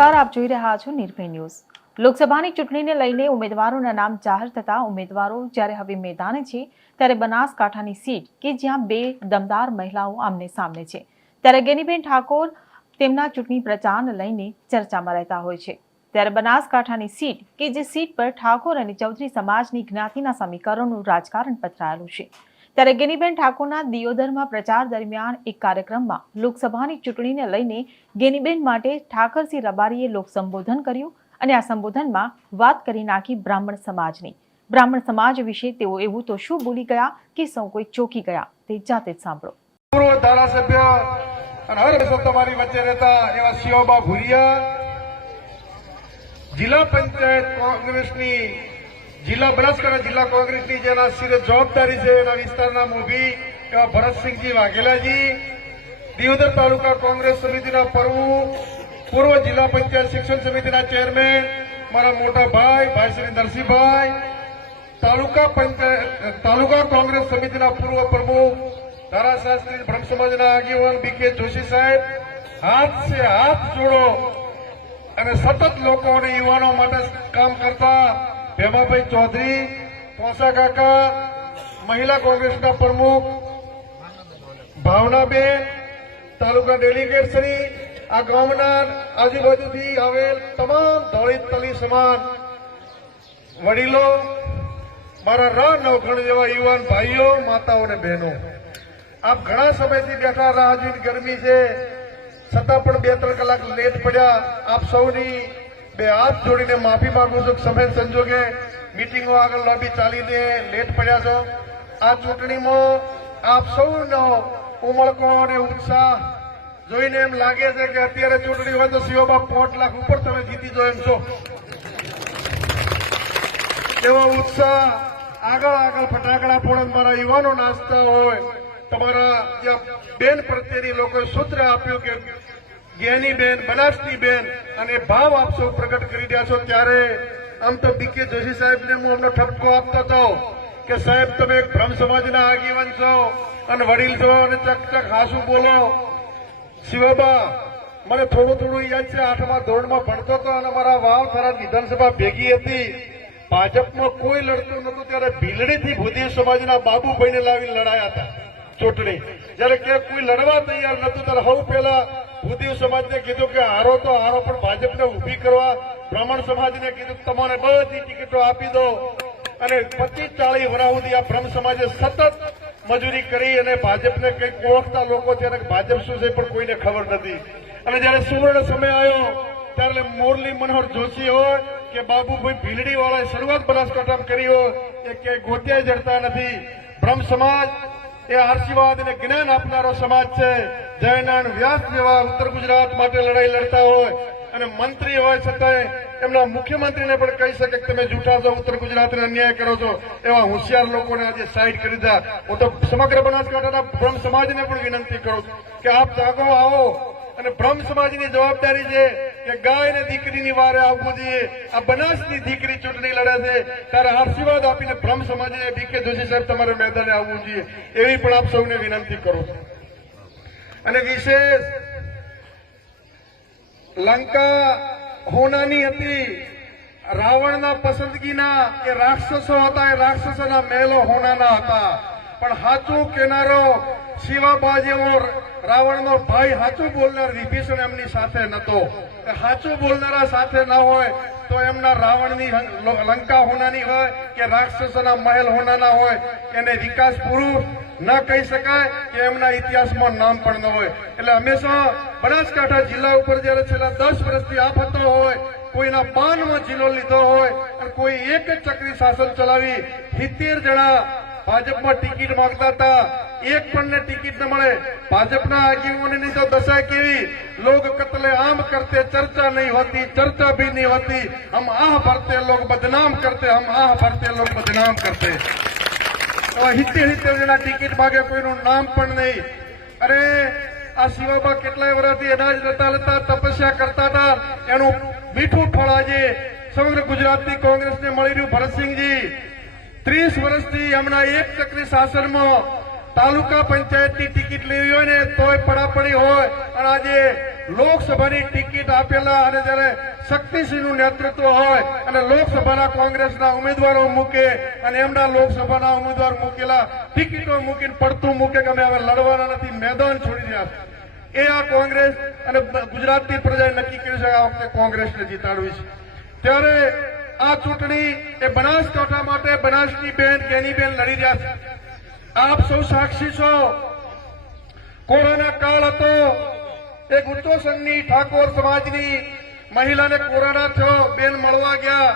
નમસ્કાર, આપ જોઈ રહ્યા છો નિર્ભય ન્યૂઝ. લોકસભાની ચૂંટણીને લઈને ઉમેદવારોના નામ જાહેર થતા ઉમેદવારો જ્યારે હવે મેદાને છે, ત્યારે બનાસકાંઠાની સીટ કે જ્યાં બે દમદાર મહિલાઓ આમને સામને છે. ત્યારે ગેનીબેન ઠાકોર તેમના ચૂંટણી પ્રચારને લઈને ચર્ચામાં રહેતા હોય છે. ત્યારે બનાસકાંઠાની સીટ કે જે સીટ પર ઠાકોર અને ચૌધરી સમાજની જ્ઞાતિના સમીકરણનું રાજકારણ પથરાયેલું છે. ત્યારે ગેનીબેન ઠાકોરના દિયોદરમાં પ્રચાર દરમિયાન એક કાર્યક્રમમાં લોકસભાની ચૂંટણીને લઈને ગેનીબેન માટે ઠાકરસિંહ રબારીએ લોક સંબોધન કર્યું અને આ સંબોધનમાં વાત કરી નાખી બ્રાહ્મણ સમાજની. બ્રાહ્મણ સમાજ વિશે તેઓ એવું તો શું બોલી ગયા કે સૌ કોઈ ચોકી ગયા તે જાતે જ સાંભળો. પૂર્વ ધારાસભ્ય અને હર વર્ષો તમારી વચ્ચે રહેતા એવા શિવબા ભુરિયા જિલ્લા પંચાયત કોંગ્રેસની જિલ્લા બનાસકાંઠા જિલ્લા કોંગ્રેસની જેના સિરે જવાબદારી છે એના વિસ્તારના મોભી, એવા ભરતસિંહજી વાઘેલાજી, દિયોદર તાલુકા કોંગ્રેસ સમિતિના પ્રમુખ, પૂર્વ જિલ્લા પંચાયત શિક્ષણ સમિતિના ચેરમેન, મારા મોટા ભાઈ શ્રી નરસિંહભાઈ, તાલુકા પંચાયત, તાલુકા કોંગ્રેસ સમિતિના પૂર્વ પ્રમુખ, ધારાશાસ્ત્રી બ્રહ્મ સમાજના આગેવાન બી કે જોશી સાહેબ, હાથ સે હાથ જોડો. અને સતત લોકો અને યુવાનો માટે કામ કરતા ભેમાભાઈ ચૌધરી, પોસા કાકા, મહિલા કોંગ્રેસના પ્રમુખ, ભાવનાબેન, તાલુકા ડેલિગેટ આ ગામના આજુબાજુથી આવેલ તમામ દલિત તલી સમાન વડીલો, મારા રા નવખણ જેવા યુવાન ભાઈઓ માતાઓ અને બહેનો. આપ ઘણા સમયથી બેઠા રાહ ગરમી છે. છતાં પણ બે ત્રણ કલાક લેટ પડ્યા. આપ સૌની બે હાથ જોડીને માફી માંગુ છું. સમય સંજોગે મીટિંગો આગળ લોબી ચાલીને લેટ પડ્યા છો. આ ચૂંટણીમાં આપ સૌનો ઉમળકો અને ઉત્સાહ જોઈને એમ લાગે છે કે અત્યારે ચૂંટણી હોય તો શિવબા પાંચ લાખ ઉપર તમે જીતી જો એમ છો. એવો ઉત્સાહ આગળ આગળ ફટાકડા ફોડન મારા યુવાનો નાચતા હોય. તમારા બેન પ્રત્યેની લોકોએ સૂત્ર આપ્યું કે જ્ઞાની બેન, બનાસની બેન, અને ભાવ આપ સૌ પ્રગટ કરી રહ્યા છો ત્યારે આમ તો બીકે જોશી સાહેબને હું અમને ઠપકો આપતો હતો કે સાહેબ, તમે એક બ્રહ્મ સમાજના આગેવાન છો અને વડીલ છો અને ચકચક હાસુ બોલો. શિવાબા, મને થોડું થોડું યાદ છે, આઠમા ધોરણમાં ભણતો હતો અને મારા વાવ થરા વિધાનસભા ભેગી હતી. ભાજપમાં કોઈ લડતું નતું ત્યારે ભીલડીથી ભૂદેવ સમાજના બાબુભાઈને લાવી લડાયા હતા. ચૂંટણી. જ્યારે કે કોઈ લડવા તૈયાર નતું ત્યારે સૌ પહેલા ભૂદેવ સમાજને કીધું કે હારો તો હારો, પણ ભાજપને ઊભી કરવા બ્રાહ્મણ સમાજને કીધું તમને બધી ટિકિટો આપી દો. અને પચીસ ચાલીસ વર્ષ સુધી આ બ્રહ્મ સમાજે સતત મજૂરી કરી અને ભાજપને કંઈક ઓળખતા લોકો છે અને ભાજપ શું છે પણ કોઈને ખબર નથી. અને જયારે સુવર્ણ સમય આવ્યો, ત્યારે મોરલી મનોહર જોશી હોય કે બાબુભાઈ ભીલડી વાળાએ શરૂઆત બનાસકાંઠામાં કરી હોય, એ ક્યાંય ગોત્યા જડતા નથી. બ્રહ્મ સમાજ એ આશીર્વાદ અને જ્ઞાન આપનારો સમાજ છે. જયનારાયણ વ્યાસ જેવા ઉત્તર ગુજરાત માટે લડાઈ લડતા હોય અને મંત્રી હોય છતાંય એમના મુખ્યમંત્રીને પણ કહી શકે કે તમે જૂઠા છો, ઉત્તર ગુજરાતને અન્યાય કરો છો. એવા હોશિયાર લોકોને આજે સાઈડ કરી દીધા. હું તો સમગ્ર બનાસકાંઠાના બ્રહ્મ સમાજને પણ વિનંતી કરું કે આપ જાગો, આવો. અને બ્રહ્મ સમાજની જવાબદારી છે કે ગાય ને દીકરીની વારે આવવું જોઈએ. આ બનાસની દીકરી ચૂંટણી લડે છે. ત્યારે આશીર્વાદ આપીને ભ્રમ સમજીએ બીકે જોશી સાહેબ તમારે મેદાને આવવું જોઈએ. એવી પણ આપ સૌને વિનંતી કરું છું. અને વિશેષ, લંકા હોનાની હતી. રાવણના પસંદગીના એ રાક્ષસો હતા, એ રાક્ષસોના મહેલો હોનાના હતા. પણ હાચું કેનારો શિવાબા જેવો રાવણનો ભાઈ હાચું બોલનાર વિભીષણ એમની સાથે નતો. હાચું બોલનારા સાથે ન હોય તો એમના રાવણની લંકા હોનાની હોય કે રાક્ષસોના મહેલ હોનાના હોય એને વિકાસ પુરુષ ન કહી શકાય કે એમના ઇતિહાસમાં નામ પણ ન હોય. એટલે હંમેશા બનાસકાંઠા જિલ્લા ઉપર જયારે છેલ્લા દસ વર્ષથી આફતો હોય, કોઈના પાનમાં જિલ્લો લીધો હોય કોઈ એક જ ચક્રી શાસન ચલાવી સિત્તેર જણા ભાજપમાં ટિકિટ માંગતા હતા. એક પણ ને ટિકિટ ન મળે. ભાજપના આગેવાનોની તો દશા કેવી? લોગ કતલે આમ કરતે ચર્ચા નહીં હોતી, ચર્ચા ભી નહીં હોતી. હમ આહ ભરતે લોગ બદનામ કરતે, હમ આહ ભરતે લોગ બદનામ કરતે. હિતે હિતે જેના ટિકિટ માગે કોઈનું નામ પણ નહીં. અરે, આ શિવાબા કેટલાય વર્ષથી અનાજ લેતા લેતા તપસ્યા કરતા હતા. એનું મીઠું ફળ આજે સમગ્ર ગુજરાતની કોંગ્રેસને મળી રહ્યું ભરતસિંહજી. ત્રીસ વર્ષથી હમણાં એક ચક્રી શાસનમાં તાલુકા પંચાયતની ટિકિટ લેવી હોય ને તોય પડાપડી હોય. અને આજે લોકસભાની ટિકિટ આપેલા અને જ્યારે શક્તિસિંહનું નેતૃત્વ હોય અને લોકસભાના કોંગ્રેસના ઉમેદવારો મૂકે અને એમના લોકસભાના ઉમેદવાર મૂકેલા ટિકિટો મૂકીને પડતું મૂકે કે અમે હવે લડવાના નથી, મેદાન છોડી રહ્યા એ આ કોંગ્રેસ અને ગુજરાતની પ્રજાએ નક્કી કર્યું છે આ વખતે કોંગ્રેસને જીતાડવી છે. ત્યારે આ ચૂંટણી એ બનાસકાંઠા માટે બનાસની બેન કેની બેન લડી રહ્યા છે. આપ સૌ સાક્ષી છો. કોરોના કાળ હતો. એક ઉચ્ચો સંઘની ઠાકોર સમાજની મહિલાને કોરોના થયો. બેન મળવા ગયા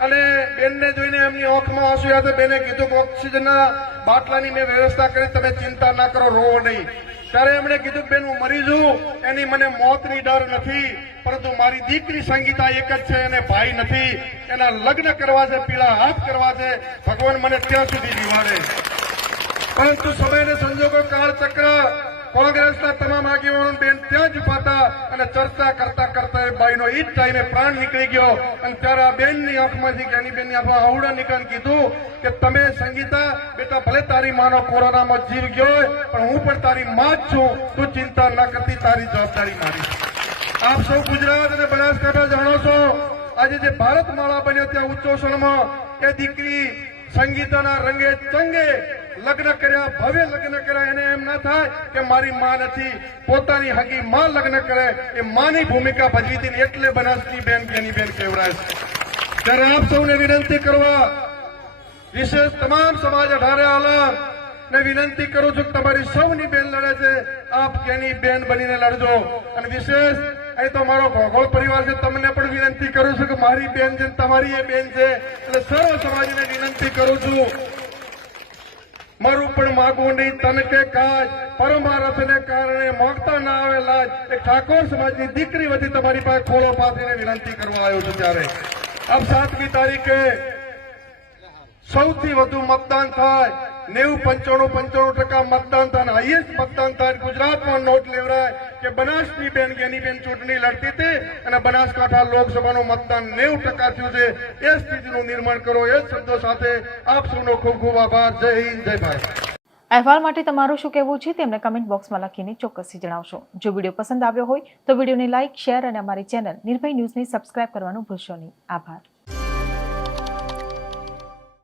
અને બેનને જોઈને એમની ઓંખમાં આંસુ યાદ બેને કીધું કે ઓક્સિજનના બાટલાની મેં વ્યવસ્થા કરી, તમે ચિંતા ના કરો, રોવો નહીં. ત્યારે એમણે કીધું બેન, હું મરી જઉં એની મને મોતની ડર નથી. પરંતુ મારી દીકરી સંગીતા એક જ છે, એને ભાઈ નથી. એના લગ્ન કરવા છે, પીળા હાથ કરવા છે. ભગવાન મને ત્યાં સુધી જીવાડે પરંતુ સમય ને સંજોગો કાળચક્ર કોંગ્રેસના તમામ આગેવાનો બેન ત્યાં જ ઊભા અને ચર્ચા કરતા કરતા ઈજ જ પ્રાણ નીકળી ગયો. અને ત્યારે આ બેનની આંખમાંથી જ્ઞાની બેનની આંખમાં આવડા નીકળીને કીધું કે તમે સંગીતા, બેટા ભલે તારી માનો કોરોનામાં જીવ ગયો પણ હું પણ તારી માં જ છું. તું ચિંતા ન કરતી, તારી જવાબદારી મારી. આપ સૌ ગુજરાત અને બનાસકાંઠા જાણો છો, આજે જે ભારત માળા બન્યો ત્યાં ઉચ્ચોષણમાં કે દીકરી સંગીતાના રંગે ચંગે લગ્ન કર્યા, ભવ્ય લગ્ન કર્યા, એને એમ ના થાય કે મારી માં નથી. પોતાની હગી માં લગ્ન કરે, એ માની ભૂમિકા ભજવી હતી એટલે બનાસની બેન કેની બેન કહેવરાય ત્યારે આપ સૌને વિનંતી કરવા, વિશેષ તમામ સમાજ અઢારે આલમ ને વિનંતી કરું છું તમારી સૌની બેન લડે છે, આપ કેની બેન બનીને લડજો. અને વિશેષ, અહીં તો મારો ઘોઘોળ પરિવાર છે, તમને પણ વિનંતી કરું છું કે મારી બેન છે તમારી એ બેન છે, એટલે સર્વ સમાજને વિનંતી કરું છું. મારું પણ માગવું નહીં, તન કે કાજ. પરમારથને કારણે મોગતા ના આવે લાજ એક ઠાકોર સમાજની દીકરી વતી તમારી પાસે ખોળો પાથરીને વિનંતી કરવા આવ્યો છું ત્યારે. આપ સાતમી તારીખે સૌથી વધુ મતદાન થાય. નેવું પંચાણું પંચાણું ટકા મતદાન થાય હાઈએસ્ટ મતદાન થાય ગુજરાતમાં નોટ લેવરાય કે બનાસની બેન ગેની બેન ચૂંટણી લડતી હતી અને બનાસકાંઠા લોકસભાનું મતદાન નેવું ટકા થયું છે. એ સ્થિતિનું નિર્માણ કરો. એ શબ્દો સાથે આપ સૌનો ખૂબ ખૂબ આભાર. જય હિન્દ, જય ભારત. અહેવાલ માટે તમારું શું કહેવું છે તેમને કમેન્ટ બોક્સમાં લખીને ચોક્કસથી જણાવશો. જો વીડિયો પસંદ આવ્યો હોય તો વિડીયોને લાઇક, શેર અને અમારી ચેનલ નિર્ભય ન્યૂઝને સબસ્ક્રાઇબ કરવાનું ભૂલશો નહીં. આભાર.